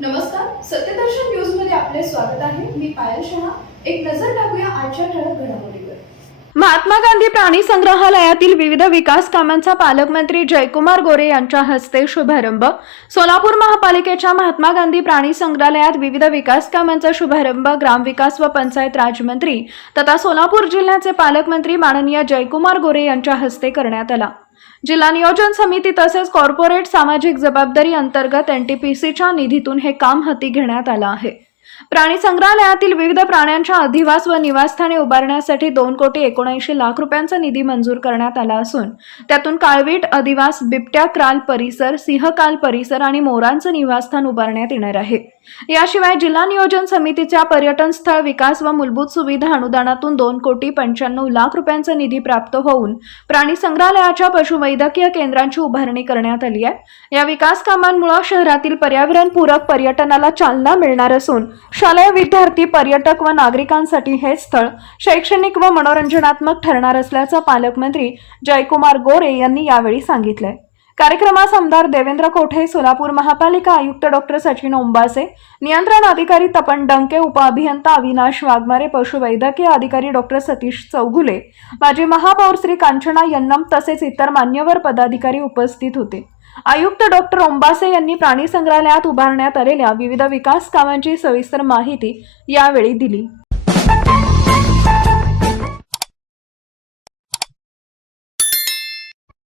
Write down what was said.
नमस्कार सत्यदर्शन न्यूजमध्ये आपले स्वागत आहे. मी पायल शहा. एक नजर टाकूया आजच्या ठळक घडामोडीवर. महात्मा गांधी प्राणी संग्रहालयातील विविध विकास कामांचा पालकमंत्री जयकुमार गोरे यांच्या हस्ते शुभारंभ. सोलापूर महापालिकेच्या महात्मा गांधी प्राणी संग्रहालयात विविध विकास कामांचा शुभारंभ ग्रामविकास व पंचायत राजमंत्री तथा सोलापूर जिल्ह्याचे पालकमंत्री माननीय जयकुमार गोरे यांच्या हस्ते करण्यात आला. जिल्हा नियोजन समिती तसेच कॉर्पोरेट सामाजिक जबाबदारी अंतर्गत एनटीपीसीच्या निधीतून हे काम हाती घेण्यात आलं आहे. प्राणी संग्रहालयातील विविध प्राण्यांच्या अधिवास व निवासस्थाने उभारण्यासाठी दोन कोटी एकोणऐंशी लाख रुपयांचा निधी मंजूर करण्यात आला असून त्यातून काळवीट अधिवास बिबट्या क्राल परिसर सिंहकाल परिसर आणि मोरांचं निवासस्थान उभारण्यात येणार आहे. याशिवाय जिल्हा नियोजन समितीच्या पर्यटन स्थळ विकास व मूलभूत सुविधा अनुदानातून दोन कोटी पंच्याण्णव लाख रुपयांचा निधी प्राप्त होऊन प्राणी संग्रहालयाच्या पशुवैद्यकीय केंद्रांची उभारणी करण्यात आली आहे. या विकास कामांमुळे शहरातील पर्यावरणपूरक पर्यटनाला चालना मिळणार असून शालेय विद्यार्थी पर्यटक व नागरिकांसाठी हे स्थळ शैक्षणिक व मनोरंजनात्मक ठरणार असल्याचं पालकमंत्री जयकुमार गोरे यांनी यावेळी सांगितलंय. कार्यक्रमास आमदार देवेंद्र कोठे सोलापूर महापालिका आयुक्त डॉक्टर सचिन ओंबासे नियंत्रण अधिकारी तपन डंके उपअभियंता अविनाश वाघमारे पशुवैद्यकीय अधिकारी डॉक्टर सतीश चौगुले माजी महापौर श्री कांचना यन्नम तसेच इतर मान्यवर पदाधिकारी उपस्थित होते. आयुक्त डॉक्टर ओंबासे यांनी प्राणी संग्रहालयात उभारण्यात आलेल्या विविध विकास कामांची सविस्तर माहिती यावेळी दिली.